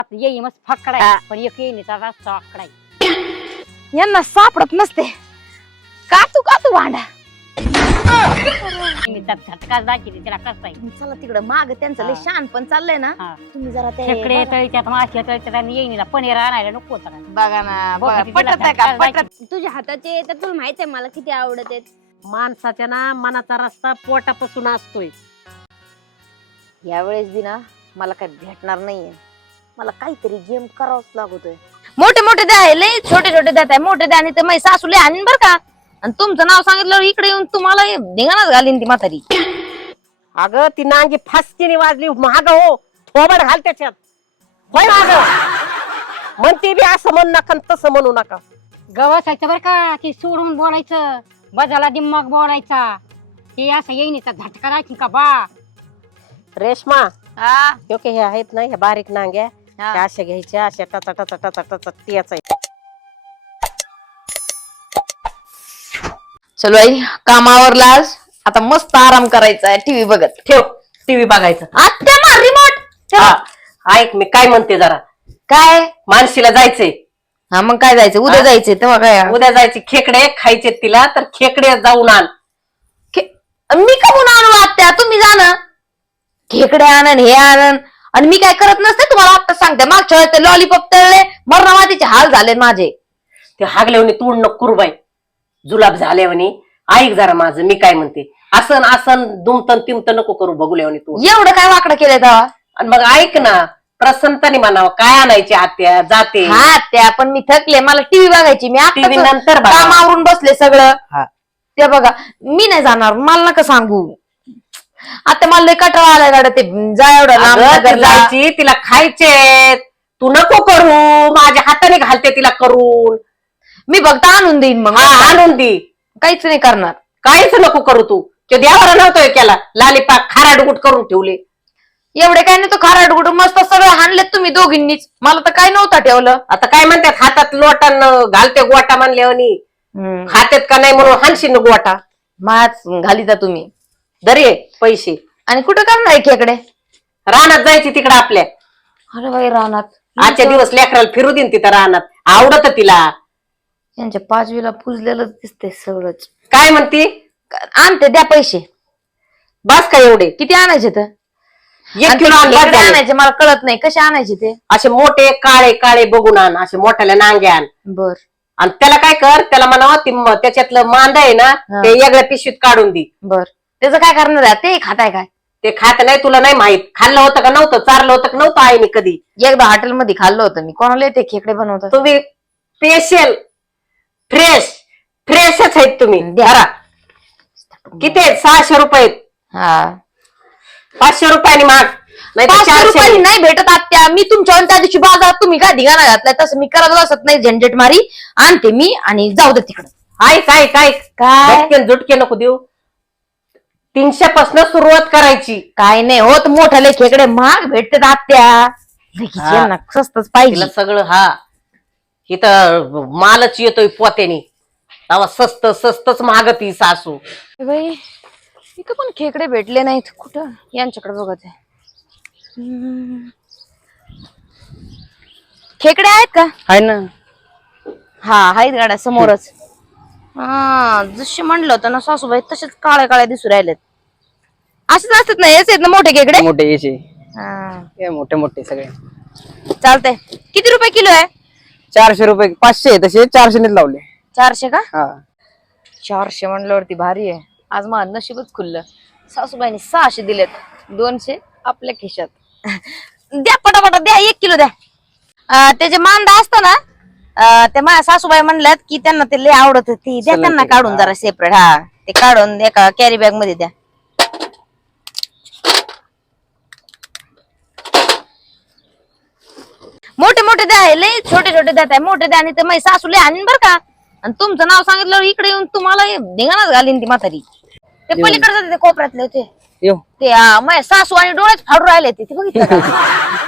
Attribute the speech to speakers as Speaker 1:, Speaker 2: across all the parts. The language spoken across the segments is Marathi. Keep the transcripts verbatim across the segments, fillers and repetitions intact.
Speaker 1: येई मस्त फकडाय पण एक येईनीचा रस्ता आकडाय
Speaker 2: यांना सापडत नसते का तू का तू भांडा
Speaker 1: झटकाच दाखवते तिला कसं
Speaker 2: चला तिकडं माग त्यांचं लय शान पण चाललंय ना तुम्ही जरा ते
Speaker 1: खेकडे तळीच्यात मासे तळीच्यात आणि येईनीला पनीर आणायला नको होतं का
Speaker 2: बघा ना बघा
Speaker 1: किती
Speaker 2: पटत
Speaker 1: तिला
Speaker 2: आहे का
Speaker 1: झटकाच
Speaker 2: पटत
Speaker 3: तुझ्या हाताचे तर तुला माहित आहे मला किती आवडत आहेत.
Speaker 4: माणसाच्या ना मनाचा रस्ता पोटापासून असतोय.
Speaker 2: यावेळेस बी ना मला काही भेटणार नाहीये मला काहीतरी गेम करावंच लागतोय मोठे मोठे द्या लय छोटे छोटे देत आहे मोठे द्या आणि ते मै सासूले आणीन बर का आणि तुमचं नाव सांगितलं इकडे येऊन तुम्हाला धिंगाणाच घालीन ती म्हातारी.
Speaker 4: अगं ती नांगी फासकीने वाजली माग हो थोबड घाल त्याच्यात होय माग म्हणते बी असं म्हणू नका तसं म्हणू नका.
Speaker 1: गवसायचं बरं का ते सोडून बोलायचं बजाला दिमाग बोलायचा ते असं येईनीचा झटका दाखी का बा.
Speaker 4: रेशमा
Speaker 2: हा
Speaker 4: ओके हे आहेत ना ह्या बारीक नांग्या
Speaker 2: हा.
Speaker 4: त्या अशा घ्यायच्या अशा टचा टचा टचा टचा टियाचा.
Speaker 2: चलो आई कामावरला आज आता मस्त आराम करायचा आहे टीव्ही बघत.
Speaker 4: ठेव टीव्ही बघायचं.
Speaker 2: आत्या मार रिमोट
Speaker 4: हा, ऐक मी काय म्हणते जरा
Speaker 2: काय
Speaker 4: मानसीला जायचंय.
Speaker 2: हा मग काय जायचं उद्या जायचंय तेव्हा काय
Speaker 4: उद्या जायचे खेकडे खायचे तिला तर खेकडे जाऊन आण.
Speaker 2: मी का म्हणून आणू आत्या तुम्ही जा ना खेकडे आणन हे आणन आणि मी काय करत नसते तुम्हाला आता सांगते मागच्या वेळेस ते लॉलीपॉप तळले मरणा मातीचे हाल झाले माझे.
Speaker 4: ते हागल्यावनी तोंड नको करू बाई जुलाब झाल्यावनी. ऐक जरा माझं मी काय म्हणते आसन आसन दुमतन तिमतन नको करू बघुल्यावनी तू.
Speaker 2: एवढं काय वाकडं केलंय तेव्हा.
Speaker 4: आणि मग ऐक ना प्रसन्नताने म्हणावं काय आणायची आत्या जाते.
Speaker 2: हा त्या पण मी थकले मला टीव्ही बघायची मी
Speaker 4: टीव्ही
Speaker 2: आता
Speaker 4: नंतर बघा.
Speaker 2: कामावरून बसले सगळं
Speaker 4: हा.
Speaker 2: ते बघा मी नाही जाणार मला नका सांगू आता मला लय कटाळा आलाय गाड्या ते जा एवढं लांब
Speaker 4: अगं, ती
Speaker 2: नगरला.
Speaker 4: जायची तिला खायचे तू नको करू माझ्या हाताने घालते तिला करून.
Speaker 2: मी फक्त आणून देईन मग
Speaker 4: हा आणून दे
Speaker 2: काहीच नाही करणार.
Speaker 4: काहीच नको करू तू तो द्यावर नव्हतोय केला लालीपाक खाराडुगुट करून ठेवले.
Speaker 2: एवढे काय नाही तो खाराडगुड मस्त सगळं हाणलेत तुम्ही दोघींनीच मला तर काय नव्हतं ठेवलं.
Speaker 4: आता काय म्हणतात हातात लोटान घालते गोटा म्हणल्यावनी खात्यात का नाही म्हणून हानशीन गोटा
Speaker 2: माच घालीता तुम्ही
Speaker 4: दरे पैसे.
Speaker 2: आणि कुठं करणार आहे खेकडे
Speaker 4: रानात जायची तिकडे आपल्या.
Speaker 2: अरे बाई रानात
Speaker 4: आजच्या दिवस लेकराला फिरू देईन तिथं रानात आवडत तिला.
Speaker 2: यांच्या पाचवीला पुजलेलं दिसतंय सगळंच.
Speaker 4: काय म्हणती
Speaker 2: आणते द्या पैसे
Speaker 4: बस का एवढे
Speaker 2: किती आणायचे तर
Speaker 4: एक किलो आण, बस
Speaker 2: खेकडे
Speaker 4: झाले.
Speaker 2: आणायचे मला कळत नाही कसे आणायचे ते.
Speaker 4: असे मोठे काळे काळे बघून आण असे मोठ्याला नांग्या आण.
Speaker 2: बर
Speaker 4: आणि त्याला काय कर त्याला म्हणावं ती म- त्याच्यातलं मांद आहे ना ते वेगळ्या पिशवीत काढून दे.
Speaker 2: बर त्याचं काय करणार आहे ते खाताय काय.
Speaker 4: ते खात नाही तुला नाही माहित खाल्लं होतं का नव्हतं चारलं होतं का नव्हतं आईने कधी.
Speaker 2: एकदा हॉटेलमध्ये खाल्लं होतं मी कोणाला येते खेकडे बनवतात.
Speaker 4: तुम्ही स्पेशल फ्रेश फ्रेशच आहेत तुम्ही. धरा किती आहेत सहाशे रुपये आहेत.
Speaker 2: हा
Speaker 4: पाचशे रुपयाने माग नाही तर
Speaker 2: पाचशे रुपयाने
Speaker 4: चारशे.
Speaker 2: नाही भेटत आत्या मी तुमच्या त्या दिवशी बाजारात तुम्ही काय धिगाणा घातलाय तसं मी करत बसत नाही झंझट मारी आणते मी आणि जाऊ दे तिकडं.
Speaker 4: ऐक ऐक ऐक
Speaker 2: काय
Speaker 4: झटके झुटके नको देऊ. तीनशे पासून सुरुवात करायची.
Speaker 2: काय नाही होत मोठ्याले खेकडे महाग भेटतात आत्या
Speaker 4: हा.
Speaker 2: यांना स्वस्तच पाहिजे.
Speaker 4: तिला सगळं हा इथं मालच येतोय पोत्याने तेव्हा स्वस्त स्वस्तच मागती सासू.
Speaker 2: बाई इकडे पण खेकडे भेटले नाहीत कुठं यांच्याकडे बघत आहे. हम्म. खेकडे आहेत का
Speaker 4: आहे ना
Speaker 2: हा आहेत गाड्या समोरच. हा जसे म्हणलं होतं ना सासूबाई तसेच काळे काळे दिसू राहिलेत. असेच असतात ना हेच आहेत ना मोठे खेकडे.
Speaker 5: मोठे याचे
Speaker 2: हा
Speaker 5: हे मोठे मोठे सगळे
Speaker 2: चालतंय किती रुपये किलो आहे.
Speaker 5: चारशे रुपये पाचशे तसे चारशे नेच लावले.
Speaker 2: चारशे का
Speaker 5: हा
Speaker 2: चारशे म्हणल्यावरती भारी आहे. आज माझं नशीबच खुललं सासूबाईने सहाशे दिलेत दोनशे आपल्या खिशात. द्या पटापटा द्या एक किलो द्या. अं, ते जे मांदा असतं ना अं, ते माझ्या सासूबाई म्हणल्यात की त्यांना ते लय आवडत ती द्या
Speaker 5: चला
Speaker 2: त्यांना
Speaker 5: ठीक,
Speaker 2: काढून
Speaker 5: हा.
Speaker 2: जरा सेपरेट हा ते काढून एका कॅरी बॅग मध्ये द्या. मोठे मोठे द्या लय छोटे छोटे द्या मोठे द्या आणि ते माझी सासू लय आणीन बरं का आणि तुमचं नाव सांगितलं इकडे येऊन तुम्हाला धिंगाणाच घालीन ती म्हातारी. ते पलीकडचं ते कोपऱ्यातले ते
Speaker 5: येऊ
Speaker 2: ते माझ्या सासू आणि डोळेच फाडून राहिले ते बघितलं का.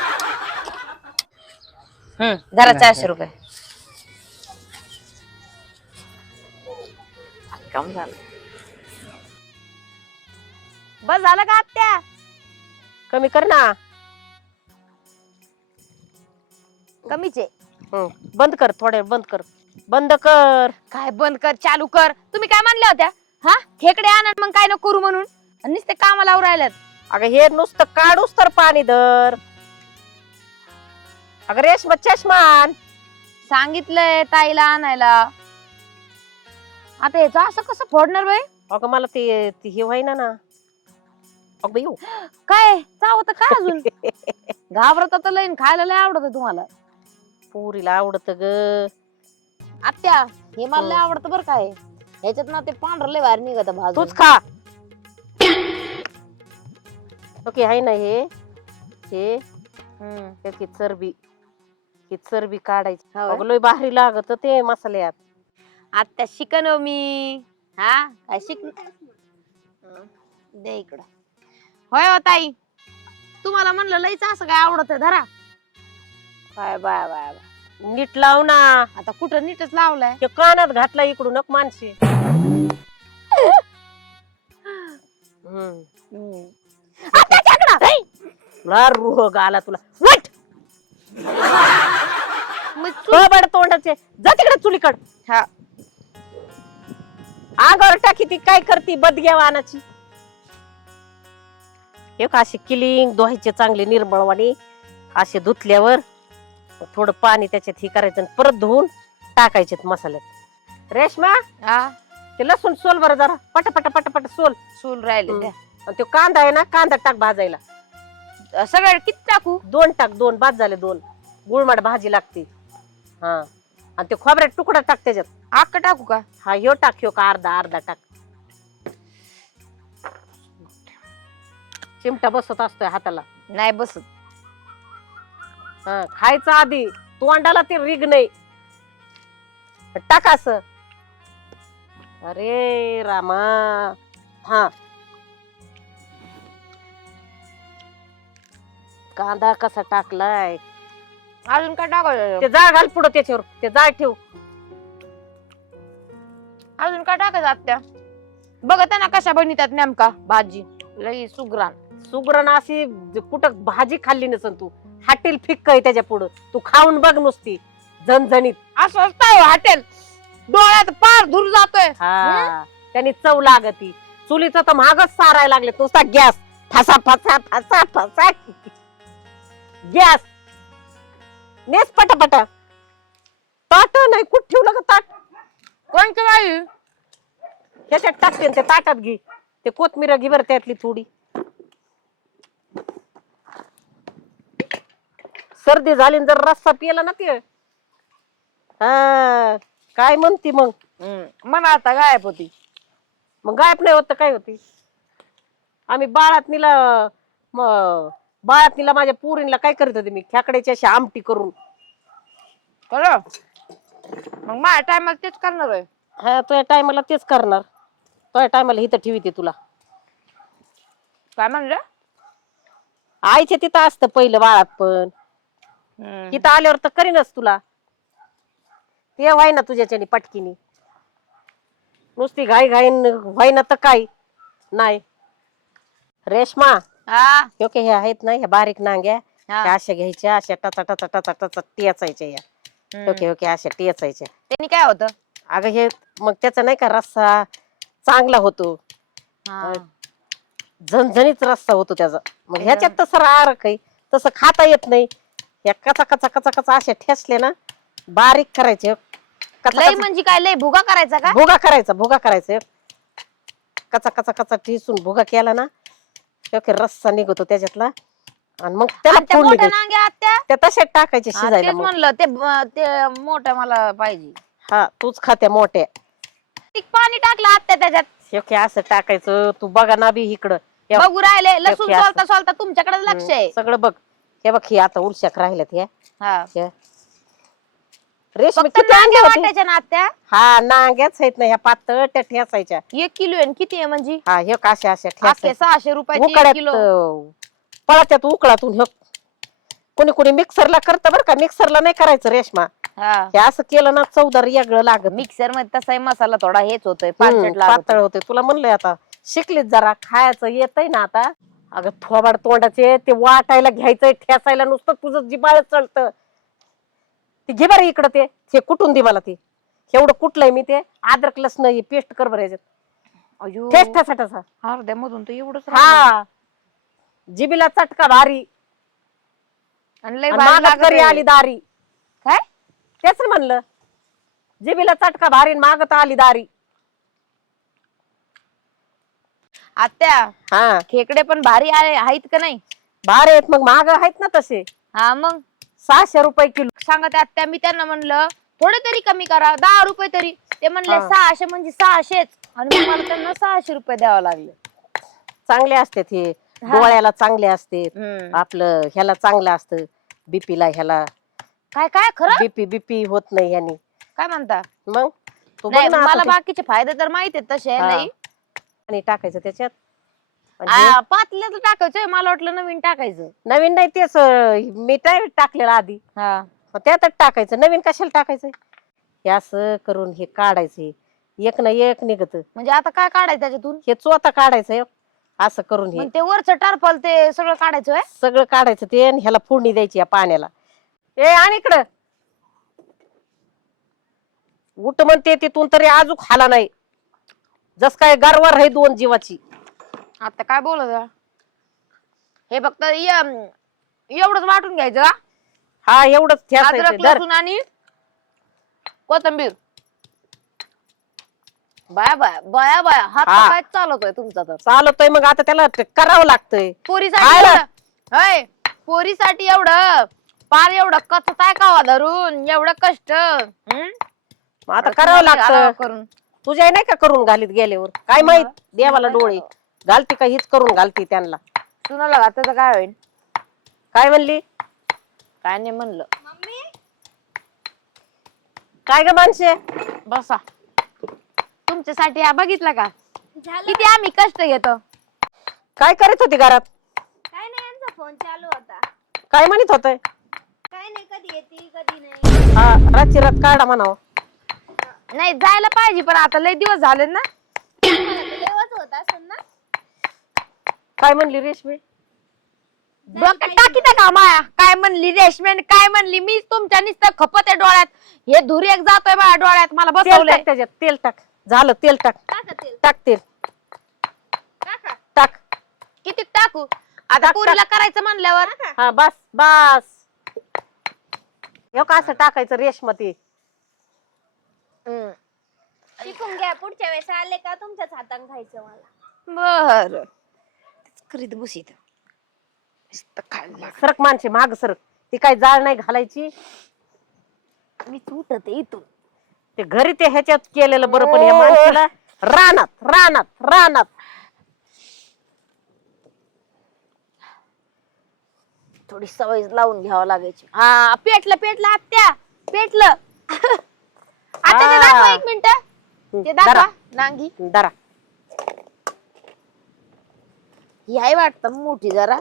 Speaker 2: हम्म जरा चारशे रुपये काम झालं. बस झालं का आत्या
Speaker 4: कमी कर ना.
Speaker 2: कमीच आहे.
Speaker 4: हं, बंद कर थोडे बंद कर बंद कर.
Speaker 2: काय बंद कर चालू कर. तुम्ही काय म्हणल्या होत्या हा खेकडे आणा मग काय नको करू म्हणून आणि नुसते कामाला लावून राहिल्यात.
Speaker 4: अगं हे नुसतं काढूस तर पाणी धर. अगं रेशमा चष्मा आण.
Speaker 2: सांगितलंय ताईला आणायला. आता याचं असं कसं फोडणार बाई.
Speaker 4: अगं मला ते ते हे व्हायना ना. अगं बाई,
Speaker 2: काय चावत काय अजून घाबरत तर लईन खायला लय आवडत तुम्हाला.
Speaker 4: पुरीला आवडत ग.
Speaker 2: आत्या हे मला लय आवडतं बरं काय. ह्याच्यात ना ते पांढरं लय बाहेर निघत भाजून.
Speaker 4: तूच खा. ओके आहे ना हे हे
Speaker 2: हम्म.
Speaker 4: त्याची चरबी ही चरबी काढायची.
Speaker 2: हो.
Speaker 4: अगं लय भारी लागत ते मसाल्यात.
Speaker 2: आत्या शिकन हो मी. हा काय शिक दे इकडं. होय हो ताई तुम्हाला म्हणलं लईच असं काय आवडत धरा. काय बाय बाय बाय.
Speaker 4: नीट लाव ना.
Speaker 2: आता कुठं नीटच लावलाय.
Speaker 4: ते कानात घातला इकडून नक मानशी. हम्म. तुला रोग आला तुला. वट थोबड तोंडाचे जा तिकडे चुलीकड.
Speaker 2: हा.
Speaker 4: आगावर टाकी ती काय करती बदग्या वानाची. हे का असे किलिंग धुवायचे चांगले निर्मळवाणी. असे धुतल्यावर थोडं पाणी त्याच्यात हे करायचं आणि परत धुवून टाकायचे मसाल्यात. रेशमा
Speaker 2: हा
Speaker 4: ते लसूण सोल बरं जरा पट पट पट पट सोल.
Speaker 2: सूल राहिले
Speaker 4: हम्म. आणि तो कांदा आहे ना कांदा टाक भाजायला.
Speaker 2: द्या. सगळं किती टाकू.
Speaker 4: दोन टाक दोन बाद झाले दोन. गुळमाट भाजी लागते. हा आणि ते खोबऱ्यात तुकडा टाक त्याच्यात.
Speaker 2: अक्क टाकू का.
Speaker 4: हा ह्यो टाक ह्यो का अर्धा अर्धा टाक. चिमटा बसत असतोय हाताला.
Speaker 2: नाही बसत.
Speaker 4: हा खायचं आधी तोंडाला ते रिग नाही. टाक असं. अरे रामा. हा कांदा कसा टाकलाय.
Speaker 2: अजून काय टाकायचं.
Speaker 4: ते जाळ घाल पुढं त्याच्यावर. ते जाळ ठेव.
Speaker 2: अजून काय टाकायचं आत्या. बघत ना कशा बनवतात नेमका भाजी लई सुग्रान.
Speaker 4: सुगरण अशी कुठं भाजी खाल्ली नसन तू. हाटेल फिक्क आहे त्याच्या पुढं. तू खाऊन बघ नुसती झणझणीत.
Speaker 2: असं असतं हॉटेल. डोळ्यात पार धूर जातोय.
Speaker 4: हा त्यांनी चव लागती. चुलीचं तर महागच सारायला लागले. नुसता गॅस फसा फसा फसा फसा गॅस. नेस पटापट. ताट नाही कुठ ठेवलं का ताट.
Speaker 2: कोणती बाई.
Speaker 4: त्याच्यात टाकते ते ताटात घे. ते कोथमीर घे बरं त्यातली थोडी. सर्दी झाली जर रस्सा पिला ना ते. हा काय म्हणती मग.
Speaker 2: म्हणा आता गायब होती.
Speaker 4: मग गायब नाही होत काय होती. आम्ही बाळातनीला बाळातनीला माझ्या पुरीला काय करत होते मी खेकड्याची अशी आमटी करून.
Speaker 2: खरं मग माझ्या टायमाला तेच करणार आहे.
Speaker 4: हा तुझ्या टायमाला तेच करणार. तुझ्या टायमाला इथं ठेवी तुला.
Speaker 2: काय म्हणलं.
Speaker 4: आईच्या तिथं असतं पहिलं बाळात पण. तिथं आल्यावर तर करीनच तुला. ते व्हाय ना तुझ्याच्यानी पटकीनी. नुसती घाई घाईन व्हाय ना तर काय नाही. रेशमा
Speaker 2: हा
Speaker 4: ओके हे आहेत ना ह्या बारीक नांग्या.
Speaker 2: हा.
Speaker 4: ह्या अशा घ्यायच्या अशा टचा टचा टचा टचा टेचायच्या. या ओके ओके अशा टेचायच्या.
Speaker 2: त्यांनी काय होतं.
Speaker 4: अगं हे मग त्याचा नाही का रस्सा चांगला होतो. झणझणीत रस्सा होतो त्याचा. मग ह्याच्यात तसं रार काही तसं खाता येत नाही. ह्या कचा कचा कचा कचा अशा ठेसले ना बारीक करायचे.
Speaker 2: लय म्हणजे काय लय भुगा करायचा का.
Speaker 4: भुगा करायचा भुगा करायचा. कचा कचा कचा ठेसून भुगा केला ना ओके रस्सा निघतो त्याच्यातला. आणि मग त्याला
Speaker 2: आणि त्या
Speaker 4: फोडणी
Speaker 2: मोठ्या
Speaker 4: द्यायची.
Speaker 2: नांग्या आत्या.
Speaker 4: त्या तशाच टाकायचे
Speaker 2: हा,
Speaker 4: शिजायला.
Speaker 2: तेच
Speaker 4: मग
Speaker 2: म्हणलं ते ते मोठ्या मला पाहिजे.
Speaker 4: हा तूच खात्या मोठ्या.
Speaker 2: ठीक पाणी टाकलं आत्या त्याच्यात.
Speaker 4: ओके असं टाकायचं. तू बघा ना बी इकडं. हे
Speaker 2: बघू राहिले लसूण
Speaker 4: हे असं.
Speaker 2: सोलता सोलता तुमच्याकडे लक्ष आहे.
Speaker 4: सगळं बघ. हे बघ ही आता उलशाक राहिल्यात ह्या.
Speaker 2: हा
Speaker 4: ह्या. रेशमी
Speaker 2: फक्त
Speaker 4: किती आणली
Speaker 2: नांग्या
Speaker 4: होती.
Speaker 2: वाटायच्या ना आत्या.
Speaker 4: हा नांग्याच आहेत ना ह्या पातळ त्या ठेसायच्या.
Speaker 2: एक किलो आहे किती आहे म्हणजे
Speaker 4: हा हे काशा अशा
Speaker 2: अख्खे
Speaker 4: ठेसायच्या.
Speaker 2: सहाशे रुपयाचे एक
Speaker 4: उकड्यात
Speaker 2: किलो.
Speaker 4: पळत्यात उकळातून हे कोणी कोणी मिक्सरला करतं बरं का. मिक्सरला नाही करायचं रेशमा.
Speaker 2: हा
Speaker 4: हे असं केलं ना चवदार वेगळं लागत.
Speaker 2: मिक्सर मध्ये तसाही मसाला थोडा हेच होतोय
Speaker 4: हम्म,
Speaker 2: पाचट लागत.
Speaker 4: पातळ होते. तुला म्हणलंय आता शिकलीत जरा खायचं येतय ना आता. अगं थोबाड तोंडाचे ते वाटायला घ्यायचंय ठेसायला नुसतं तुझं जिबाळ चढत. ते घे बरं इकडं ते हे कुठून दे मला ते एवढं कुठलंय मी ते अद्रक लसण पेस्ट कर बरं याच्यात
Speaker 2: अयो
Speaker 4: टेस्ट तसा
Speaker 2: अर्ध्या मधून तर एवढंच
Speaker 4: हा जिबीला चटका भारी
Speaker 2: आणि लय
Speaker 4: आणि
Speaker 2: भारी
Speaker 4: मागत
Speaker 2: लागत
Speaker 4: घरी
Speaker 2: आहे.
Speaker 4: आली दारी
Speaker 2: काय
Speaker 4: तेच म्हणलं जिबीला चटका भारी आणि मागत आली दारी
Speaker 2: आत्या
Speaker 4: हा
Speaker 2: खेकडे पण भारी आहे आहेत का नाही?
Speaker 4: भारी आहेत मग महाग आहेत ना तसे
Speaker 2: हा मग
Speaker 4: सहाशे रुपये किलो
Speaker 2: सांगा त्या आत्या मी त्यांना म्हणलं थोडे तरी कमी करा दहा रुपये तरी ते म्हणले
Speaker 4: हा.
Speaker 2: सहाशे म्हणजे सहाशेच आणि मग मला त्यांना सहाशे रुपये द्यावं लागले.
Speaker 4: चांगले असतात हे
Speaker 2: हा.
Speaker 4: डोळ्याला चांगले असते
Speaker 2: हम्म.
Speaker 4: आपलं ह्याला चांगलं असतं बीपीला ह्याला
Speaker 2: काय काय खरं
Speaker 4: बीपी बीपी होत नाही यानी
Speaker 2: काय म्हणता?
Speaker 4: मग तू बघ
Speaker 2: नाही
Speaker 4: ना आता
Speaker 2: मला
Speaker 4: ते-
Speaker 2: बाकीचे फायदे तर माहित आहेत तसे
Speaker 4: हा.
Speaker 2: नाही
Speaker 4: आणि टाकायचं त्याच्यात आणि हे
Speaker 2: आ, पातल्याचं टाकायचंय मला वाटलं नवीन टाकायचं.
Speaker 4: नवीन नाही तेच अं, मी काय टाकलेलं आधी
Speaker 2: हा
Speaker 4: मग त्यातच टाकायचं नवीन कशाला टाकायचं हे असं करून हे काढायचे एक ना एक निघत
Speaker 2: म्हणजे आता काय काढायचं त्याच्यातून?
Speaker 4: हे चोथा काढायचं हे. असं करून हे
Speaker 2: मग ते वरचं टारपल ते सगळं काढायचं होय?
Speaker 4: सगळं काढायचं ते आणि ह्याला फोडणी द्यायची या पाण्याला ए आणि इकडं उठ म्हणते तिथून तरी अजून खाला नाही जस काय गारवार आहे दोन जीवाची
Speaker 2: आता काय बोलत आहे? हे फक्त य- एवढंच वाटून घ्यायचं का?
Speaker 4: हा एवढंच ठेचायचं.
Speaker 2: अद्रक
Speaker 4: धर.
Speaker 2: लसूण आणि कोथिंबीर. बाया बाया बाया बाया हात
Speaker 4: हा.
Speaker 2: काय चालवतोय तुमचा तर
Speaker 4: चालतोय मग आता त्याला ते करावं लागतंय
Speaker 2: पोरीसाठी
Speaker 4: खायला.
Speaker 2: एवढं- होय पोरीसाठी एवढं पार एवढं कचत आहे का धरून एवढं कष्ट हम्म?
Speaker 4: मग आता करावं
Speaker 2: घालावं
Speaker 4: लागतं
Speaker 2: करून
Speaker 4: तुझ्या नाही का करून घालीत गेल्यावर काय माहित देवाला डोळे घालते का हीच करून घालते त्यांना
Speaker 2: सुनाला घाताचं काय होईल?
Speaker 4: काय म्हणली
Speaker 2: काय नाही म्हणलं.
Speaker 4: काय ग माणसे
Speaker 2: बसा तुमच्यासाठी हा बघितला का किती आम्ही कष्ट घेतो.
Speaker 4: काय करीत होती घरात
Speaker 3: काय नाही यांचा फोन चालू होता.
Speaker 4: काय म्हणत होतय
Speaker 3: काय नाही कधी येते कधी नाही.
Speaker 4: हा रातची रात काढा म्हणावं
Speaker 2: नाही जायला पाहिजे पण आता लय दिवस झाले ना.
Speaker 3: मला तर देवच होत असेल ना.
Speaker 4: काय म्हणली रेशमी
Speaker 2: डोक्यात टाकीता का माया काय म्हणली रेशमेन काय म्हणली मी तुमच्या नुसतं खपत आहे डोळ्यात हे धुरी एक जातोय माझ्या डोळ्यात मला
Speaker 4: तेल
Speaker 2: बसवलंय.
Speaker 4: टाक त्याच्यात तेल टाक झालं तेल टाक
Speaker 3: टाका तेल
Speaker 4: टाक तेल
Speaker 3: टाका.
Speaker 4: टाक
Speaker 2: किती टाकू आता
Speaker 4: टाक,
Speaker 2: पुरीला करायचं म्हणल्यावर
Speaker 4: हा बस बस हे का असं टाकायचं रेशमती
Speaker 2: हम्म.
Speaker 3: शिकून घ्या पुढच्या वेळेस आले का तुमच्याच हाताने खायचं मला.
Speaker 2: बर करीत बसीत
Speaker 4: सरक माणसे माग सरक ती काय जाळ नाही घालायची
Speaker 2: मी उठत इथून
Speaker 4: ते घरी ते ह्याच्यात केलेलं बरं पण ह्या माणसाला रानात रानात रानात
Speaker 2: थोडी सवय लावून घ्यावं लागायची. हा पेटलं पेटलं आत्या पेटलं आता ते
Speaker 4: हा.
Speaker 2: दाखवा एक मिनिट ते दाखवा
Speaker 4: दरा
Speaker 2: नांगी
Speaker 4: दरा
Speaker 2: ही आहे वाटतं मोठी जरा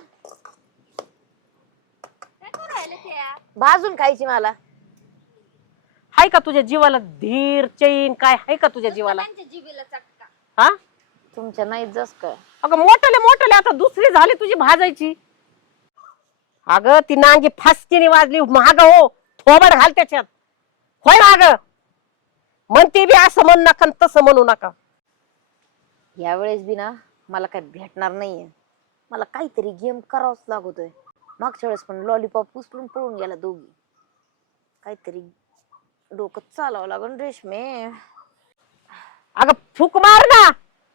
Speaker 3: काय करू राहिले ते या?
Speaker 2: भाजून खायची मला.
Speaker 4: हाय का तुझ्या जीवाला धीर चैन काय हाय का तुझ्या जीवाला
Speaker 3: त्यांच्या जिभेला चटका.
Speaker 4: हा
Speaker 2: तुमच्या नाही जस काय
Speaker 4: अगं मोठले मोठले आता दुसरी झाली तुझी भाजायची अगं ती नांगी फासकीने वाजली महाग हो थोबड घाल त्याच्यात होय माग म्हणते बी असं म्हणू नका आणि तसं म्हणू नका
Speaker 2: यावेळेस बी ना मला काय भेटणार नाहीये. मला काहीतरी गेम करावाच लागतोय. मागच्या वेळेस पण लॉलीपॉप उचलून पळून गेला दोघी. काहीतरी डोकं चालावं लागन रेशमे.
Speaker 4: अगं फुक मार ना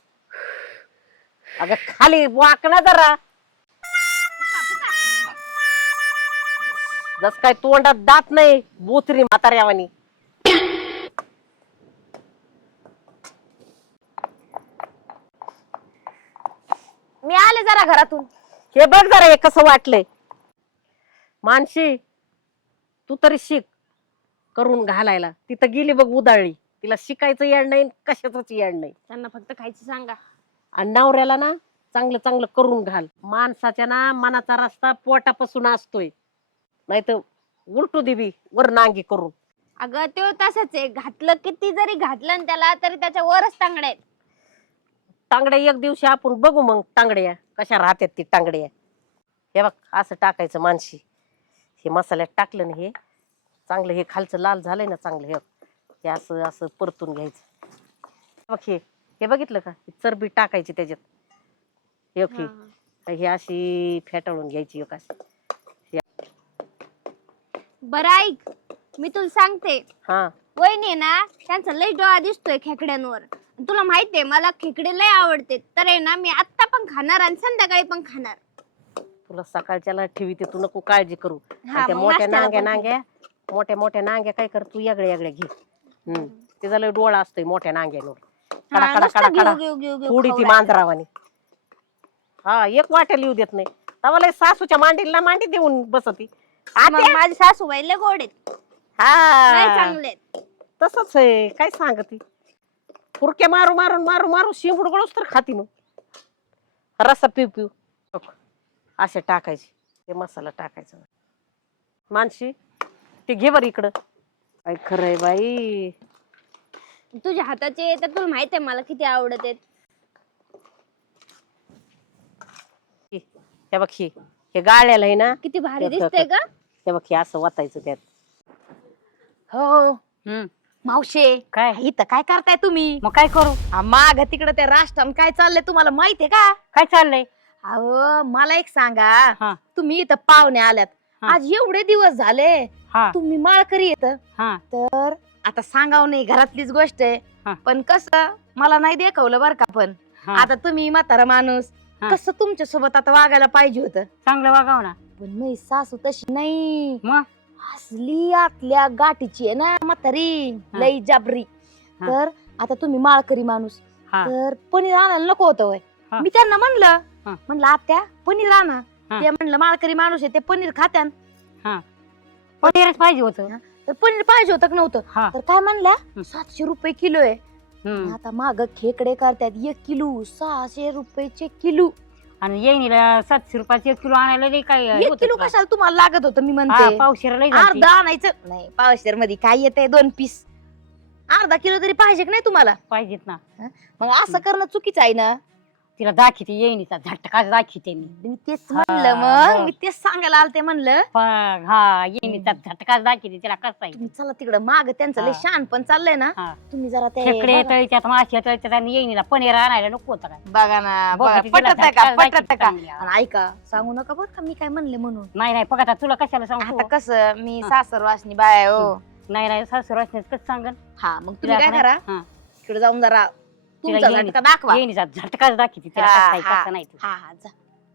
Speaker 4: अगं खाली वाक ना जरा जस काय तोंडात दात नाही बोथरी म्हाताऱ्यावानी
Speaker 2: मी आले जरा घरातून.
Speaker 4: हे बघ जरा हे कसं वाटलंय मानशी तू तरी शिक करून घालायला तिथं गेली बघ उदाळी तिला शिकायचं येड नाही कशाच येड नाही
Speaker 3: त्यांना फक्त खायचं सांगा.
Speaker 4: आणि नवऱ्याला ना चांगलं चांगलं करून घाल माणसाच्या ना मनाचा रस्ता पोटापासून असतोय नाही तर उलटू देवी वर नांगी करून
Speaker 3: अगं ते तसंच आहे घातलं किती जरी घातलं ना त्याला तरी त्याच्या वरच तांगड्या आहेत.
Speaker 4: टांगड्या एक दिवशी आपण बघू मग टांगड्या कशा राहतात ती टांगड्या हे बघ असं टाकायचं मानशी हे मसाल्यात टाकलं ना हे चांगलं हे खालचं लाल झालंय ना चांगलं, हे हे असं असं परतून घ्यायचं. बघ हे हे बघितलं का, चरबी टाकायची त्याच्यात. हे ओके, ही अशी फेटाळून घ्यायची एक अशी.
Speaker 3: बरं ऐक, मी तुला सांगते,
Speaker 4: हा
Speaker 3: वहिनी ना त्यांचा लय डोळा दिसतोय खेकड्यांवर. तुला माहितीये मला खेकडे लय आवडते, तर आहे ना मी आता पण खाणार आणि संध्याकाळी पण खाणार.
Speaker 4: तुला सकाळच्याला ठेवी ते, तू नको काळजी करू.
Speaker 3: हा,
Speaker 4: आणि त्या
Speaker 3: मग
Speaker 4: मोठ्या
Speaker 3: नाश्त्याला
Speaker 4: नांग्या
Speaker 3: पण
Speaker 4: नांग्या मोठ्या मोठ्या नांग्या काय कर, तू वेगळ्या वेगळ्या घे. हम्म ते झालं डोळा असतोय मोठ्या नांग्यावर. कडा
Speaker 3: हा,
Speaker 4: कडा
Speaker 3: नुसतं
Speaker 4: कडा
Speaker 3: घेऊ
Speaker 4: कडा
Speaker 3: घेऊ घेऊ घेऊ
Speaker 4: थोडी ती
Speaker 3: खाऊ
Speaker 4: मांजरावानी. हा एक वाट्या लिहू देत नाही, तवा लय सासूच्या मांडीला मांडी देऊन बसती.
Speaker 3: मग माझी सासूबाई लय गोड आहेत, लय
Speaker 4: हा
Speaker 3: चांगले आहेत.
Speaker 4: तसंच आहे, काय सांगती. फुरक्या मारू मारून मारू मारू शिंबूड गळूस तर खाती मग. रस्सा पिऊ पिऊ असे टाकायचे, ते मसाला टाकायचा. मानशी ते घे बर इकडं. काय खरंय बाई,
Speaker 3: तुझ्या हाताचे तर तुला माहित आहे मला किती आवडत आहेत.
Speaker 4: हे बघ, हे हे गाळ्याला आहे ना,
Speaker 3: किती भारी
Speaker 4: हे
Speaker 3: दिसतंय का.
Speaker 4: हे बघ, हे असं वाचायचं त्यात.
Speaker 2: हो
Speaker 1: हम्म
Speaker 2: मावशे,
Speaker 1: काय
Speaker 2: इथं काय करताय तुम्ही?
Speaker 1: मग काय करू?
Speaker 2: माग तिकडे त्या राष्ट्रात काय चाललंय तुम्हाला माहितीये का?
Speaker 1: काय चाललंय?
Speaker 2: अहो मला एक सांगा,
Speaker 1: हा
Speaker 2: तुम्ही इथं पाहुणे आल्यात,
Speaker 1: हा.
Speaker 2: आज एवढे दिवस झाले
Speaker 1: हा
Speaker 2: तुम्ही माळकरी येत,
Speaker 1: हा
Speaker 2: तर आता सांगावं नाही, घरातलीच गोष्ट
Speaker 1: हा.
Speaker 2: आहे. पण कसं मला नाही देखवलं बर का, पण
Speaker 1: हा.
Speaker 2: आता तुम्ही म्हातारा माणूस,
Speaker 1: हा.
Speaker 2: कसं तुमच्या सोबत आता वागायला पाहिजे होतं.
Speaker 1: चांगलं वागाव ना.
Speaker 2: पण मी सासू तशी नाही,
Speaker 1: मग
Speaker 2: असली आतल्या गाठीची आहे ना म्हातारी,
Speaker 1: हा.
Speaker 2: लई जाबरी.
Speaker 1: हा.
Speaker 2: तर आता तुम्ही माळकरी माणूस,
Speaker 1: हा
Speaker 2: तर पनीर आणायला नको होतं वय.
Speaker 1: हा.
Speaker 2: मी त्यांना म्हणलं
Speaker 1: हा.
Speaker 2: म्हणलं आत्या पनीर आणा.
Speaker 1: हा.
Speaker 2: ते म्हणलं माळकरी माणूस आहे, ते पनीर खात्यान,
Speaker 1: पनीरच पाहिजे होतं.
Speaker 2: तर पनीर पाहिजे होतं का नव्हतं.
Speaker 1: हा
Speaker 2: तर काय म्हणल्या,
Speaker 1: हं.
Speaker 2: सातशे रुपये किलो आहे.
Speaker 1: हम्म
Speaker 2: आता माग खेकडे करतात एक किलो सहाशे रुपयाचे किलो.
Speaker 1: आणि येईनीला सातशे रुपयाचे एक किलो आणायला लई काय
Speaker 2: एक
Speaker 1: होतं
Speaker 2: किलो
Speaker 1: तुला?
Speaker 2: कशाला तुम्हाला लागत होतं, मी
Speaker 1: हा,
Speaker 2: म्हणते
Speaker 1: पावशेर लई झालती.
Speaker 2: अर्धा आणायचं नाही, पावशेर मध्ये काय येते, दोन पीस. अर्धा किलो तरी पाहिजे की नाही तुम्हाला.
Speaker 1: पाहिजेत ना.
Speaker 2: मग असं करणं चुकीचं आहे ना.
Speaker 1: तिला दाखिते येईनीचा झटका दाखिते मी.
Speaker 2: मी तेच
Speaker 1: हा,
Speaker 2: म्हणलं, मग
Speaker 1: मग.
Speaker 2: मी तेच सांगायला आलते, म्हणलं
Speaker 1: पण हा येईनीचा झटका दाखिते तिला कसं आहे.
Speaker 2: तुम्ही चला तिकडं माग, त्यांचं लय
Speaker 1: हा.
Speaker 2: शान पण चाललंय ना.
Speaker 1: हा.
Speaker 2: तुम्ही जरा ते
Speaker 1: खेकडे
Speaker 2: बघा.
Speaker 1: तळीच्यात मासे तळीच्यात आणि येईनीला पनीर आणायला नको होतं काय.
Speaker 2: बघा ना,
Speaker 1: बघा
Speaker 2: बघा,
Speaker 1: ती तिला
Speaker 2: पटत आहे का,
Speaker 1: झटका
Speaker 2: पटत आहे का.
Speaker 1: दाखिते चांगली.
Speaker 2: आणि ऐका, सांगू नका बरं का मी काय म्हणले म्हणून.
Speaker 1: नाही नाही बघा आता तुला कशाला सांगू.
Speaker 2: आता कसं मी
Speaker 1: हा.
Speaker 2: सासर वासनी बाय हो.
Speaker 1: नाही नाही सासूरवासनीच कसं सांगन.
Speaker 2: हा, मग तुम्ही काय करा,
Speaker 1: हा
Speaker 2: तिकडे जाऊन जरा
Speaker 1: तिला
Speaker 2: तुमचा
Speaker 1: येईन-
Speaker 2: झटका दाखवा.
Speaker 1: येईनीचा झटकाच दाखिते तिला
Speaker 2: हा,
Speaker 1: कसं आहे
Speaker 2: हा.
Speaker 1: कसं नाही ते.
Speaker 2: हा हा जा.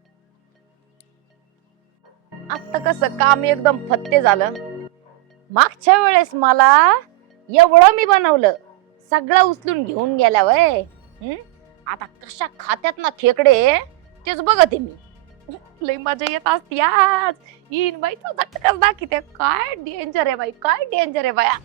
Speaker 2: आता कसं काम एकदम फत्ते झालं. मागच्या वेळेस मला एवढं मी बनवलं, सगळं उचलून घेऊन गेल्या वय. हम्म? आता कशा खात्यात ना खेकडे, तेच बघते मी. लई मजा येत असती आज. येईन बाई तो झटकाच दाखवते. काय डेंजर आहे बाई, काय डेंजर आहे बाया.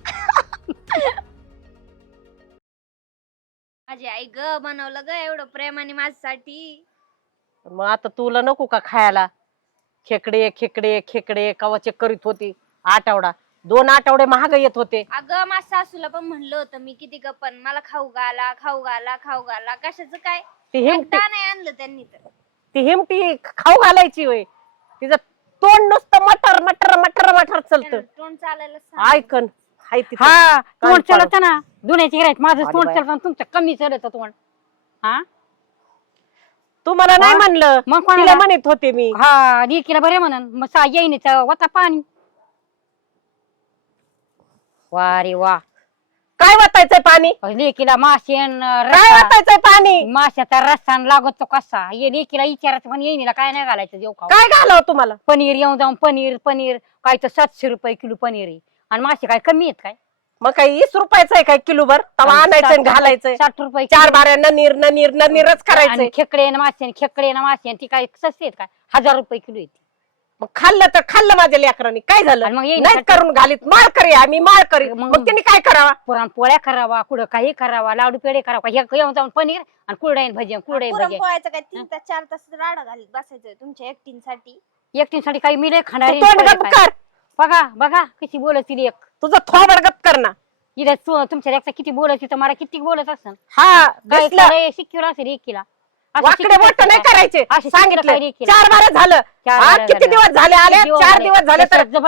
Speaker 3: माझी आई ग बनवलं ग एवढं प्रेमाने माझ्यासाठी.
Speaker 4: मग आता तुला नको का खायला? खेकडे खेकडे खेकडे कवाचे करीत होती. आठवडा दोन आठवडे महाग येत होते.
Speaker 3: अगं माझ्या सासूला पण म्हणलं होतं मी किती ग, पण मला खाऊ घाला खाऊ घाला खाऊ घाला, कशाचं काय
Speaker 4: ती हिमटी
Speaker 3: एकदा नाही आणलं त्यांनी तर.
Speaker 4: ती हिमटी खाऊ घालायची होय. तिचं तोंड नुसतं मटर मटर मटर मटर
Speaker 3: त्यांना
Speaker 4: चलत.
Speaker 3: तोंड चालायला सांग.
Speaker 4: ऐकन हाय तिथं.
Speaker 1: हा तोंड
Speaker 4: कान
Speaker 1: चलत ना, दुन्याची गिरायक माझं
Speaker 4: अरे
Speaker 1: तोंड
Speaker 4: बाया.
Speaker 1: चलत तुमचं कमी चलत तोंड. हा
Speaker 4: तू मला नाही
Speaker 1: वा.
Speaker 4: म्हणलं,
Speaker 1: मग
Speaker 4: तिला
Speaker 1: कोणाला?
Speaker 4: म्हणत होते मी.
Speaker 1: हा लेकीला बरे म्हणन, मग सा येईनीचा वता पाणी. वा रे वा,
Speaker 4: काय वाटायचंय पाणी?
Speaker 1: लेकीला मासेन
Speaker 4: काय वाटायचंय पाणी?
Speaker 1: माशाचा रस्सा न लागत तो कसा. ये लेकीला विचारायचं पण येईनीला काय नाही घालायचं जेव खाऊ.
Speaker 4: काय घालावं तुम्हाला?
Speaker 1: पनीर येऊन जाऊन पनीर पनीर काय तर सातशे रुपये किलो पनीर आहे आणि मासे काय कमी आहेत काय.
Speaker 4: मग काय वीस रुपयाचं आहे काय किलो भर? तवा आणायचं आणि घालायचं.
Speaker 1: साठ रुपये
Speaker 4: चार
Speaker 1: किलो.
Speaker 4: बाऱ्या ननीर ननीर ननीरच करायचंय.
Speaker 1: आणि खेकडे ना मासे खेकडे ना मासे ती काय सस्ते आहेत काय, हजार रुपये किलो येते.
Speaker 4: मग खाल्लं तर खाल्लं माझ्या लेकरांनी, काय झालं?
Speaker 1: आणि मग येईन
Speaker 4: नाही
Speaker 1: साठी-
Speaker 4: करून घालीत माळ करी आम्ही माळ करी.
Speaker 1: मग-
Speaker 4: मग त्यांनी काय करावा?
Speaker 1: पुरण पोळ्या करावा, कुठं काही करावा, लाडू पेढे करावा, हे येऊन जाऊन पनीर आणि कुरडाईन भजी कुरडाईन भजी.
Speaker 3: पुरणपोळ्याचं काय तीन तास चार तास राडा घालीत बसायचंय तुमच्या एकटींसाठी.
Speaker 1: एकटीसाठी काही मिळे खाणारी
Speaker 4: तू तोंड गप कर.
Speaker 1: बघा बघा कशी बोलत ती एक.
Speaker 4: तुझं थोबड गप कर ना.
Speaker 1: इथं तू- तुमच्या लेकचा किती बोलत तर मला किती बोलत असं
Speaker 4: हा दिसलं.
Speaker 1: शिक्यूर असेल एकीला.
Speaker 4: वाकडे बोट नाही करायचे.
Speaker 1: अशी
Speaker 4: सांगितलं
Speaker 1: शिकलं काय
Speaker 4: चार बारा झालं.
Speaker 1: चार
Speaker 4: हा,
Speaker 1: बाऱ्या
Speaker 4: किती
Speaker 1: झाल्या.
Speaker 4: दिवस झाले आले?
Speaker 1: किती दिवस
Speaker 4: चार
Speaker 1: झाले?
Speaker 4: दिवस झाले तर
Speaker 1: तसंच बाया,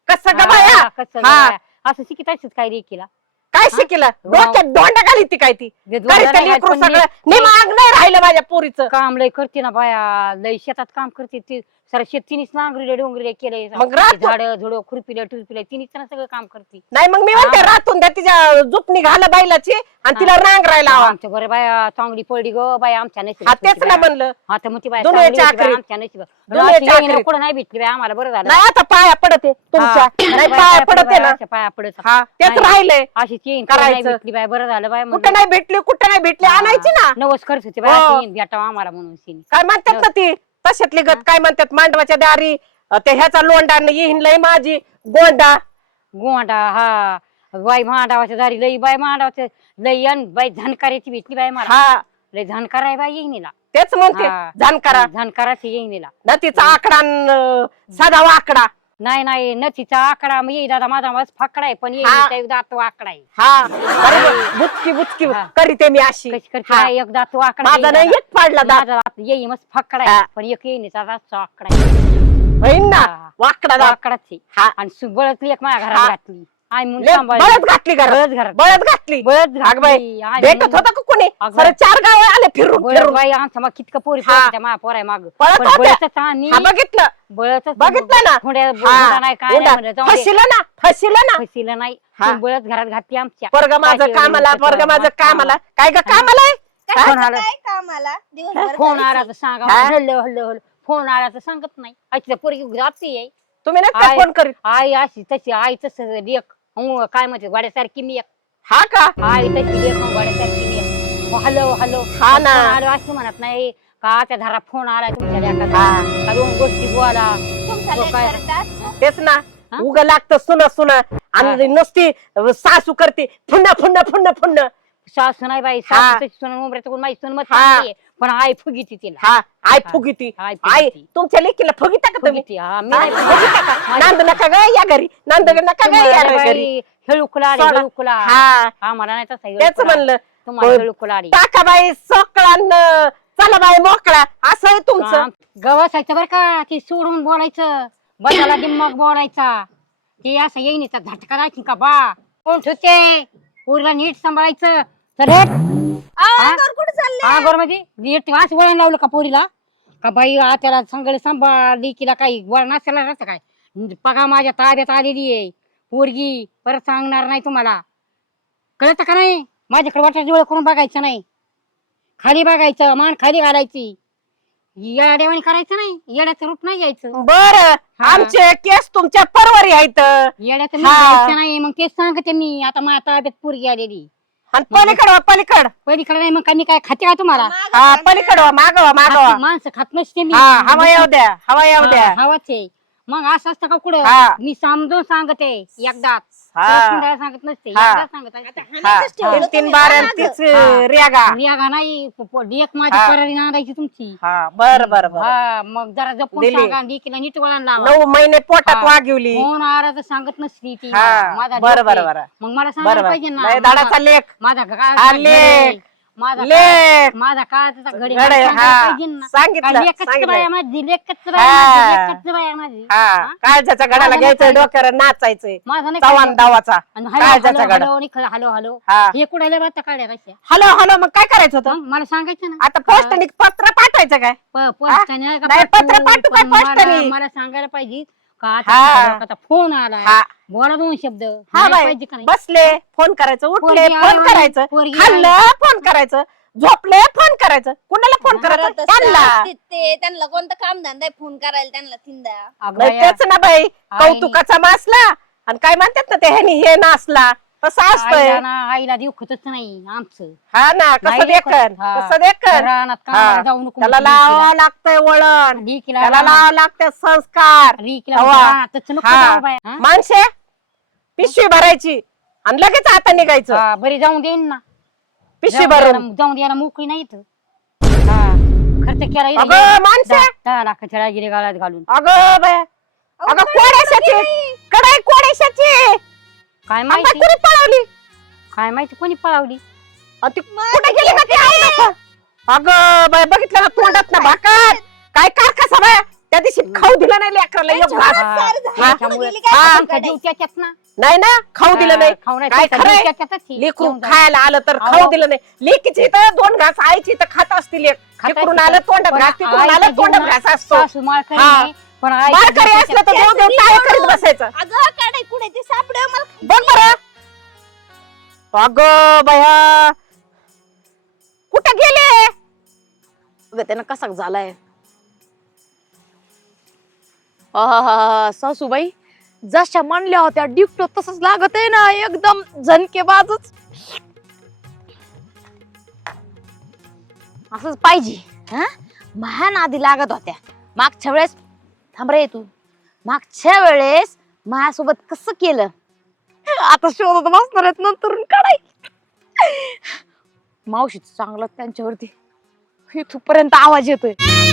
Speaker 4: कसं ग बाया
Speaker 1: हा, कसं
Speaker 4: हा.
Speaker 1: बाया. असं शिकित असत काय रे केला
Speaker 4: काय शिकलं डोक्यात दोंडा घाली ती काय ती लेकरू सगळं निमाग नाही राहिलं माझ्या पोरीचं.
Speaker 1: काम लय करते ना बाया लय शेतात काम करते ती सर शेतीनीच नांगरीले डोंगरीले केले
Speaker 4: मग राहतो.
Speaker 1: झाड झुडं खुरपिले टुरपिले तिनेच ना सगळं काम करते
Speaker 4: नाही मग मी म्हणते रातून द्या तिच्या जुपणी घाला बैलाची आणि तिला रांग राहायला हवा.
Speaker 1: आमच्या बरे बाया चांगली पडली ग बाया आमच्या
Speaker 4: हा
Speaker 1: नशिबात
Speaker 4: तेच
Speaker 1: होती
Speaker 4: ना
Speaker 1: बाया.
Speaker 4: म्हणलं
Speaker 1: आता मग ती बाया
Speaker 4: दुनियाच्या
Speaker 1: चांगली होती बाया
Speaker 4: आखरीत.
Speaker 1: आमच्या नशिबात
Speaker 4: दुनियाच्या
Speaker 1: अशी येईन
Speaker 4: आखरीत.
Speaker 1: कुठं नाही भेटली बाया आम्हाला बरं झालं
Speaker 4: नाही आता पाया पडते तुमच्या
Speaker 1: हा.
Speaker 4: नाही
Speaker 1: बाया
Speaker 4: पाया
Speaker 1: पडत
Speaker 4: पडते ना
Speaker 1: अशा पाया पडत
Speaker 4: हा तेच
Speaker 1: नाही.
Speaker 4: राहिलंय.
Speaker 1: अशी येईन कुठं नाही
Speaker 4: करायचं.
Speaker 1: भेटली बाया बरं झालं बाया
Speaker 4: कुठं नाही भेटली कुठं नाही भेटली आणायची ना.
Speaker 1: नवस करत होती बाया
Speaker 4: हो.
Speaker 1: ती भेटावं आम्हाला म्हणून तिने
Speaker 4: काय म्हणतात ना ती तशातली गत काय म्हणतात मांडवाच्या दारी अं, ते ह्याचा लोंडा येईन लय माझी गोंडा.
Speaker 1: गोंडा हा बाई मांडावाच्या दारी लई बाई मांडावाच्या लई अन बाई झणकाराची भेटली बाई मला
Speaker 4: हा
Speaker 1: लई झणकार आहे बाई येईनीला
Speaker 4: तेच म्हणते
Speaker 1: हा.
Speaker 4: जानकारा
Speaker 1: झणकाराची येईनीला
Speaker 4: ना तिचा आकडा न, साधा आकडा.
Speaker 1: नाही नाही नथीचा आकडा मग येई दादा माझा माझा फाकडा आहे पण
Speaker 4: हा.
Speaker 1: येईचा एक दात आकडा आहे
Speaker 4: हा अरे ब- बुचकी बुचकी
Speaker 1: हा.
Speaker 4: करीते मी अशी
Speaker 1: कशी करते
Speaker 4: हा.
Speaker 1: बाई, एक दात आकडा
Speaker 4: माझा नाही एक पाडला दात
Speaker 1: माझा दात येई मस्त फाकडा
Speaker 4: हा.
Speaker 1: आहे पण एक येईनीचा दातचा आकडा आहे
Speaker 4: होईन ना
Speaker 1: हा.
Speaker 4: वाकडा दात
Speaker 1: आकडाच आहे
Speaker 4: हा.
Speaker 1: आणि सुबळतली एक माझ्या
Speaker 4: हा.
Speaker 1: घरात घातली आय म्हणून
Speaker 4: ले-
Speaker 1: सांभाळली.
Speaker 4: बळद घातली घरात
Speaker 1: बळद घरात
Speaker 4: बळद घातली
Speaker 1: बळद
Speaker 4: अगं बाई,
Speaker 1: घातली आय
Speaker 4: भेटत
Speaker 1: म्हणून-
Speaker 4: होता का कोणी
Speaker 1: अगं
Speaker 4: सर चार गाव आले फिरून
Speaker 1: बळद
Speaker 4: फिरून
Speaker 1: बाई आमचा मग कितकं पोरी
Speaker 4: हा.
Speaker 1: पळत माझ्या पोराय माग
Speaker 4: पळत
Speaker 1: पण
Speaker 4: होत्या.
Speaker 1: बळतच आणि
Speaker 4: हा बघितलं
Speaker 1: बळतच
Speaker 4: बघितलं ना
Speaker 1: थोड्या
Speaker 4: हा.
Speaker 1: बुडा नाही काय नाही
Speaker 4: उडा.
Speaker 1: म्हणलं, जाऊ दे.
Speaker 4: फसिलं ना फसिलं ना
Speaker 1: फसिलं नाही
Speaker 4: हा.
Speaker 1: ती बळत घरात घातली आमच्या
Speaker 4: वर्ग माझं
Speaker 1: काय
Speaker 4: कामाला
Speaker 1: केलं
Speaker 4: वर्ग माझं
Speaker 1: हा.
Speaker 4: कामाला काय ग कामाला आहे?
Speaker 1: फोन
Speaker 3: कशाचं
Speaker 1: आला
Speaker 3: काय कामाला दिवसभर
Speaker 1: फोन
Speaker 3: घरीच
Speaker 1: आला
Speaker 3: आहे.
Speaker 1: तर सांगा
Speaker 4: हा?
Speaker 1: हल्लो हल्लो हल्लो फोन आला तर सांगत नाही आईच्या पोरगी जाती आहे
Speaker 4: तुम्ही ना
Speaker 1: आई-
Speaker 4: फोन करीत
Speaker 1: आई अशी तशी आई तसं लेख हं, काय म्हणते वाड्यासारखी मी एक
Speaker 4: हा का
Speaker 1: आई तशी लेख हं, वाड्यासारखी मी एक हॅलो हॅलो
Speaker 4: हा ना.
Speaker 1: आलो असं म्हणत नाही का त्या घरा फोन आला तुमच्या लेकाचा
Speaker 4: हा.
Speaker 1: का दोन गोष्टी बोला
Speaker 3: तुमचा
Speaker 1: तो
Speaker 3: लेक
Speaker 1: काय?
Speaker 3: करत असतो.
Speaker 4: तेच ना
Speaker 1: हा?
Speaker 4: उग लागतं सुना सुना आणि नुसती सासू करते फुन्ना फुन्ना फुन्ना फुन्ना
Speaker 1: सासू नाही बाई
Speaker 4: हा.
Speaker 1: सासू तशी सुना उमऱ्यात कोण माहिती मत
Speaker 4: हा.
Speaker 1: पण आई फुगीती तिला
Speaker 4: हा आय
Speaker 1: हा.
Speaker 4: फुगिती
Speaker 1: आई
Speaker 4: आई
Speaker 1: फुगीती.
Speaker 4: तुमच्या लेकीला फुगिता का तुम्ही
Speaker 1: फुगीती हा मी
Speaker 4: हा?
Speaker 1: नाही
Speaker 4: फुगिता का? नांद नका ग या घरी नांद नका ग या घरी
Speaker 1: हेळुकुला
Speaker 4: सोडा.
Speaker 1: हेळुकुला
Speaker 4: हा
Speaker 1: आम्हाला नाही तसा
Speaker 4: तेच
Speaker 1: हेळुकुला.
Speaker 4: म्हणलं
Speaker 1: तुम्हाला
Speaker 4: होय.
Speaker 1: हेळुकुला आली
Speaker 4: टाका बाई सोकळान चला बाई मोकळा असं आहे तुमचं
Speaker 1: गवसायचं बरं का ते सोडून बोलायचं बदला दिमाग बोलायचा ते असं येईनीचा झटका राहायची का बा कोण ठेवते पोरीला नीट सांभाळायचं तर
Speaker 3: अहो, अंगावर कुठं चालले
Speaker 1: आगोर मध्ये नीट असं वळण लावलं का पोरीला का बाई त्याला सांगले सांभाळ लेकीला काही वळण असायला राहतं काय बघा माझ्या ताब्यात आलेली आहे पोरगी परत सांगणार नाही तुम्हाला कळतं का नाही माझ्याकडे वाटायची डोळे करून बघायचं नाही खाली बघायचं मान खाली घालायची येड्यावानी करायचं नाही येड्याचं रूप नाही घ्यायचं
Speaker 4: बर
Speaker 1: हा.
Speaker 4: आमचे केस तुमच्या परवारी आहेत
Speaker 1: येड्याचं मी
Speaker 4: हा.
Speaker 1: घ्यायचं नाही मग तेच सांगते मी आता माझ्या ताब्यात पोरगी आलेली
Speaker 4: आणि पलीकड वा, पलीकड
Speaker 1: पहिलीकडे नाही मग का मी काय खाते का तुम्हाला
Speaker 3: मागं
Speaker 4: हा
Speaker 3: खाणार.
Speaker 4: पलीकड वा, मागवा मागवा
Speaker 1: खात- माणसं खात नसते मी
Speaker 4: हा हवा येऊ द्या हवा येऊ द्या
Speaker 1: हा, हवाच आहे मग असं असतं का कुठं
Speaker 4: हा.
Speaker 1: मी समजून सांगते एकदाच
Speaker 4: हा.
Speaker 1: परत पुन्हा सांगत नसते
Speaker 4: हा.
Speaker 1: एकदाच सांगत असते.
Speaker 4: हा,
Speaker 3: हाणायचंच ठेवलं
Speaker 4: तीन तीन
Speaker 3: तुम्ही,
Speaker 4: बार
Speaker 3: मागं.
Speaker 4: तीच
Speaker 1: हा.
Speaker 4: रेगा
Speaker 1: रियागा नाही प- प- लेक माझी
Speaker 4: हा.
Speaker 1: परारी नांदायची तुमची
Speaker 4: हा बर बर बर
Speaker 1: हा मग जरा जपून
Speaker 4: दिली.
Speaker 1: सांगा लेकीला नीट वळण लावा
Speaker 4: नऊ महिने पोटात
Speaker 1: हा.
Speaker 4: वागिवली
Speaker 1: फोन आला तर सांगत नसती ती
Speaker 4: हा.
Speaker 1: मला. माझा
Speaker 4: बरं,
Speaker 1: लेक
Speaker 4: बरं,
Speaker 1: आहे.
Speaker 4: बरं.
Speaker 1: मग मला
Speaker 4: बर
Speaker 1: सांगायला
Speaker 4: बर
Speaker 1: पाहिजे ना
Speaker 4: लय दाडाचा
Speaker 1: माझा-
Speaker 4: लेख
Speaker 1: माझा काय
Speaker 4: हा, लेक.
Speaker 1: माझा
Speaker 4: लेक.
Speaker 1: काय- माझा काय त्याचा घडी
Speaker 4: घडे,
Speaker 1: मला सांगायला
Speaker 4: हा.
Speaker 1: पाहिजे ना.
Speaker 4: सांगितलं,
Speaker 1: का लेकच
Speaker 4: सांगितलं.
Speaker 1: बाया माझी लेकच
Speaker 4: हा.
Speaker 1: बाया माझी लेकच बाया माझी
Speaker 4: हा
Speaker 1: हा?
Speaker 4: काळजाच्या गडाला
Speaker 1: माझं
Speaker 4: घ्यायचं
Speaker 1: नाही
Speaker 4: डोक्यावर नाचायचंय
Speaker 1: माझा नाही
Speaker 4: चव्हाण
Speaker 1: काय-
Speaker 4: दावाचा
Speaker 1: आणि
Speaker 4: काळजाचा
Speaker 1: हॅलो
Speaker 4: गडा
Speaker 1: हॅलो निखळ हॅलो हॅलो
Speaker 4: हा
Speaker 1: हे कुडायला बाता काढ्या कशा
Speaker 4: हॅलो हॅलो मग काय करायचं होतं
Speaker 1: मग मला सांगायचं ना
Speaker 4: आता पोस्टाने पत्र पाठवायचं काय
Speaker 1: प- पोस्टाने नाही का
Speaker 4: नाही,
Speaker 1: पाठवू,
Speaker 4: पत्र पाठवू काय
Speaker 1: पण मला-
Speaker 4: पोस्टाने?
Speaker 1: मला सांगायला पाहिजे का
Speaker 4: हा.
Speaker 1: आता फोन आला
Speaker 4: हा.
Speaker 1: बोला दोन शब्द
Speaker 4: हा
Speaker 1: म्हणायला
Speaker 4: बाई
Speaker 1: पाहिजे का नाही?
Speaker 4: बसले फोन करायचं उठले
Speaker 1: पोरगी
Speaker 4: फोन
Speaker 1: आली,
Speaker 4: करायचं
Speaker 1: पोरगी
Speaker 4: खाल्लं फोन करायचं झोपले फोन करायचं कुणाला फोन करायचं
Speaker 3: घरात असतात
Speaker 4: त्यांना
Speaker 3: ते- ते त्यांना कोणतं काम धंदा फोन करायला त्यांना थिंदा
Speaker 1: अगं
Speaker 4: नाही
Speaker 1: बाया,
Speaker 4: तेच ना बाई
Speaker 1: आईनी-
Speaker 4: कौतुकाचा मासला आणि काय म्हणतात ना ते ह्यानी हे नासला तसं असतंय
Speaker 1: आईला ना आईला दुखतच नाही आमचं
Speaker 4: हा ना
Speaker 1: नाही
Speaker 4: कसं
Speaker 1: दुखत.
Speaker 4: देखन
Speaker 1: हा.
Speaker 4: कसं देखन
Speaker 1: रानात
Speaker 4: हा.
Speaker 1: कामाला जाऊ नको
Speaker 4: त्याला
Speaker 1: म्हणते
Speaker 4: लावावं लागतंय वळण
Speaker 1: लेकीला.
Speaker 4: त्याला
Speaker 1: रानात-
Speaker 4: लावावं लागते संस्कार
Speaker 1: लेकीला
Speaker 4: हवा.
Speaker 1: रानातच नको
Speaker 4: हा.
Speaker 1: जाऊ बाया, हा?
Speaker 4: माणसे पिशवी भरायची आणि लगेच आता निघायचं
Speaker 1: हा, बरी जाऊन देईन ना
Speaker 4: पिशवी
Speaker 1: जाऊन
Speaker 4: भरून
Speaker 1: द्यायला- जाऊन द्यायला मोकळी नाही इथं. हा खर्च केला इथं.
Speaker 4: अगं माणसे
Speaker 1: दहा दहा लाखाच्या रागिरी गाळ्यात घालून
Speaker 4: अगं बाय अगं कोडेशाची कडाई कोडेशाची
Speaker 1: काय
Speaker 4: आंबा
Speaker 1: माहिती
Speaker 4: कुणी पळवली
Speaker 1: काय माहिती कोणी पळावली
Speaker 4: अ, ती कुठे गेली का ती आंब्याचं? अगं बाय बघितलं ना तोंडात ना भाकर काय कार कसा बाय त्या दिवशी खाऊ दिलं नाही लेकराला एक घास.
Speaker 1: त्याच्यामुळे
Speaker 3: गेली काय
Speaker 4: हा.
Speaker 1: त्यांचा जीव त्याच्यात ना.
Speaker 4: नाही ना खाऊ दिलं नाही
Speaker 1: खाऊ नाही,
Speaker 4: काय
Speaker 1: त्यांचा जीव
Speaker 4: खरंय
Speaker 1: त्याच्यातच आहे.
Speaker 4: लेकरू
Speaker 1: जेवण
Speaker 4: खायला आलं तर
Speaker 1: अहो.
Speaker 4: खाऊ दिलं नाही लेकीची इथं दोन घास आईची इथं खात असतील लेक
Speaker 1: खाता
Speaker 4: तिकडून
Speaker 1: येतं.
Speaker 4: आलं तोंडात
Speaker 1: पण
Speaker 4: घास तिकडून
Speaker 1: आईच्या
Speaker 4: आलं तोंडात
Speaker 1: जीवनात
Speaker 4: घास असतो
Speaker 1: सासू माळकरी
Speaker 4: हा.
Speaker 1: नाही, पण आईच्या
Speaker 4: माळकरी
Speaker 1: जीव
Speaker 4: असलं तर
Speaker 1: त्याच्यात-
Speaker 4: दोन दोन टाळे करीत बसायचं
Speaker 3: अगं काढाय कुठे ते सापडे मला
Speaker 4: बघ बरं अगं बया कुठं गेले अगं त्यानं कसा झालाय
Speaker 2: आहाहाहा, सासूबाई जशा म्हणल्या होत्या डिप्टो तसंच लागत आहे ना एकदम झणकेबाजच असंच पाहिजे हा महान आधी लागत होत्या मागच्या वेळेस थांब रे तू मागच्या वेळेस माझ्यासोबत कसं केलं आता शोधत बसणार आहेत नंतर काढाय मावशी चांगला त्यांच्यावरती इथपर्यंत आवाज येतोय